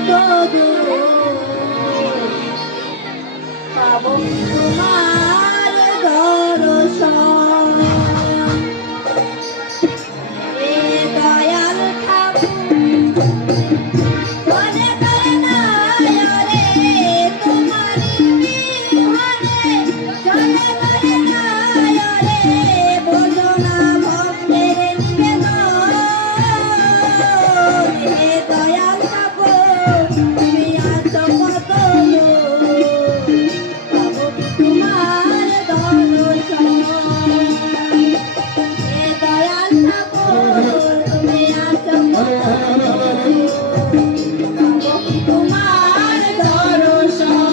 কত পাব তোমার দর্শন এ দয়াল ঠাকুর করে করে নয়রে তোমারি বিহারে চলে করে নয়রে বোঝো না ভক্তের নিবেদন এ দয়াল ঠাকুর তুমি আছো কত পাবো তোমার দর্শন এ দয়াল ঠাকুর তুমি আছো কত পাবো তোমার দর্শন